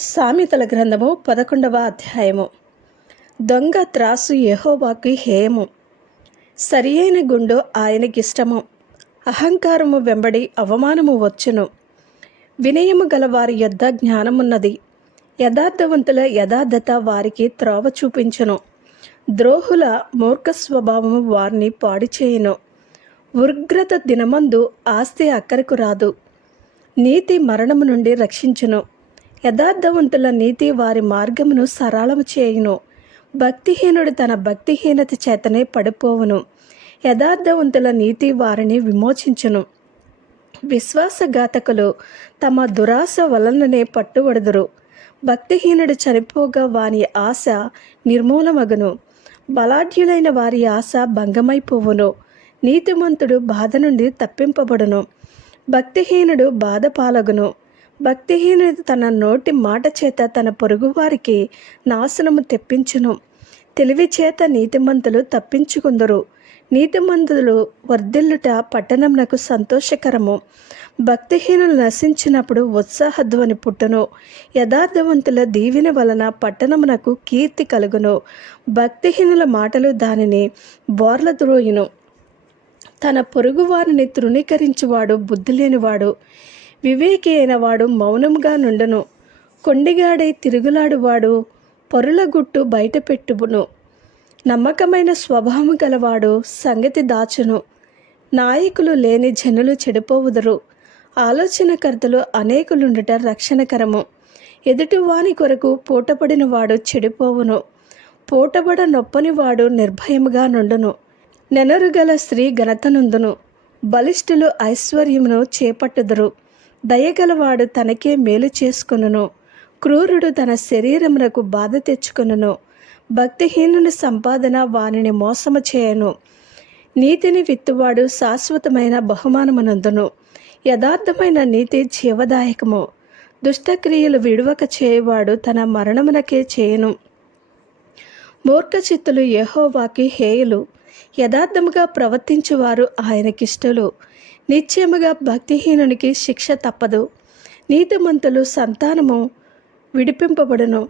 సామెతల గ్రంథము పదకొండవ అధ్యాయము. దొంగ త్రాసు యహోబాకు హేయము. సరి అయిన గుండు ఆయనకిష్టము. అహంకారము వెంబడి అవమానము వచ్చును. వినయము గల వారి యొద్ద జ్ఞానమున్నది. యథార్థవంతుల యథార్థత వారికి త్రోవ చూపించును. ద్రోహుల మూర్ఖ స్వభావము వారిని పాడి చేయును ఉగ్రత దినమందు ఆస్తి అక్కరకు రాదు. నీతి మరణము నుండి రక్షించును. యథార్థవంతుల నీతి వారి మార్గమును సరళము చేయును. భక్తిహీనుడు తన భక్తిహీనత చేతనే పడిపోవును. యథార్థవంతుల నీతి వారిని విమోచించును. విశ్వాసఘాతకులు తమ దురాశ వలననే పట్టుబడదురు. భక్తిహీనుడు చనిపోగా వాని ఆశ నిర్మూలమగును. బలాఢ్యులైన వారి ఆశ భంగమైపోవును. నీతిమంతుడు బాధ నుండి తప్పింపబడును. భక్తిహీనుడు బాధ పాలగును. భక్తిహీనుడు తన నోటి మాట చేత తన పొరుగువారికి నాశనము తెప్పించును. తెలివి చేత నీతిమంతులు తప్పించుకుందరు. నీతిమంతులు వర్ధిల్లుట పట్టణంనకు సంతోషకరము. భక్తిహీనులు నశించినప్పుడు ఉత్సాహధ్వని పుట్టును. యథార్థవంతుల దీవెన వలన పట్టణమునకు కీర్తి కలుగును. భక్తిహీనుల మాటలు దానిని బోర్ల ద్రోయును తన పొరుగువారిని తృణీకరించువాడు బుద్ధి లేనివాడు. వివేకి అయిన వాడు మౌనంగా నుండును. కొండిగాడై తిరుగులాడువాడు పొరులగుట్టు బయట పెట్టుబును నమ్మకమైన స్వభావం గలవాడు సంగతి దాచును. నాయకులు లేని జనులు చెడిపోవుదురు. ఆలోచనకర్తలు అనేకులుండుట రక్షణకరము. ఎదుటివాని కొరకు పూటపడిన వాడు చెడిపోవును. పూటబడ నొప్పని వాడు నిర్భయముగా నుండును. నెనరుగల స్త్రీ ఘనతనుందును బలిష్ఠులు ఐశ్వర్యమును చేపట్టుదురు. దయగలవాడు తనకే మేలు చేసుకును క్రూరుడు తన శరీరమునకు బాధ తెచ్చుకును భక్తిహీనుని సంపాదన వానిని మోసము చేయను. నీతిని విత్తువాడు శాశ్వతమైన బహుమానమునందును. యథార్థమైన నీతి జీవదాయకము. దుష్టక్రియలు విడువక చేయవాడు తన మరణమునకే చేయను. మూర్ఖచిత్తులు యహోవాకి హేయులు. యథార్థముగా ప్రవర్తించువారు ఆయనకిష్టలు. నిశ్చయముగా భక్తిహీనునికి శిక్ష తప్పదు. నీతిమంతులు సంతానము విడిపింపబడును.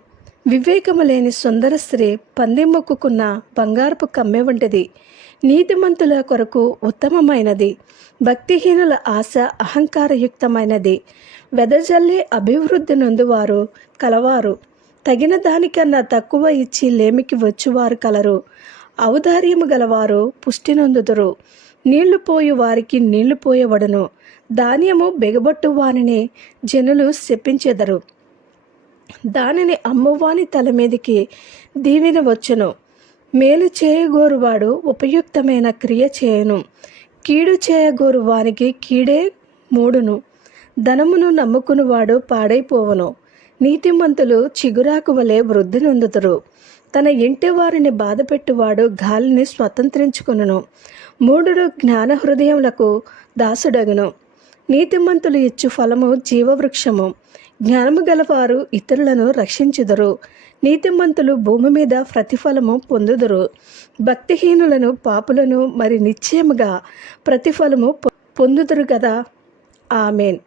వివేకము లేని సుందర స్త్రీ పందెమ్మొక్కుకున్న బంగారపు కమ్మె వంటిది. నీతిమంతుల కొరకు ఉత్తమమైనది. భక్తిహీనుల ఆశ అహంకారయుక్తమైనది. వెదజల్లి అభివృద్ధి నొందువారు కలవారు. తగిన దానికన్నా తక్కువ ఇచ్చి లేమికి వచ్చువారు కలరు. ఔదార్యము గలవారు పుష్టి నొందుదురు నీళ్ళు పోయి వారికి నీళ్ళు పోయబడును ధాన్యము బెగబట్టు వారిని జనులు శపించెదరు. దానిని అమ్మవాని తల మీదికి దీవెన వచ్చును. మేలు చేయగోరువాడు ఉపయుక్తమైన క్రియ చేయను. కీడు చేయగోరు వానికి కీడే మూడును. ధనమును నమ్ముకునివాడు పాడైపోవును. నీతిమంతులు చిగురాకు వలె వృద్ధి నొందుతురు. తన ఇంటి వారిని బాధపెట్టువాడు గాలిని స్వతంత్రించుకును మూడుడు జ్ఞాన హృదయములకు దాసుడగును. నీతిమంతులు ఇచ్చు ఫలము జీవవృక్షము. జ్ఞానము గలవారు ఇతరులను రక్షించుదురు. నీతిమంతులు భూమి మీద ప్రతిఫలము పొందుదురు. భక్తిహీనులను పాపులను మరి నిశ్చయముగా ప్రతిఫలము పొందుదురు కదా. ఆమెన్.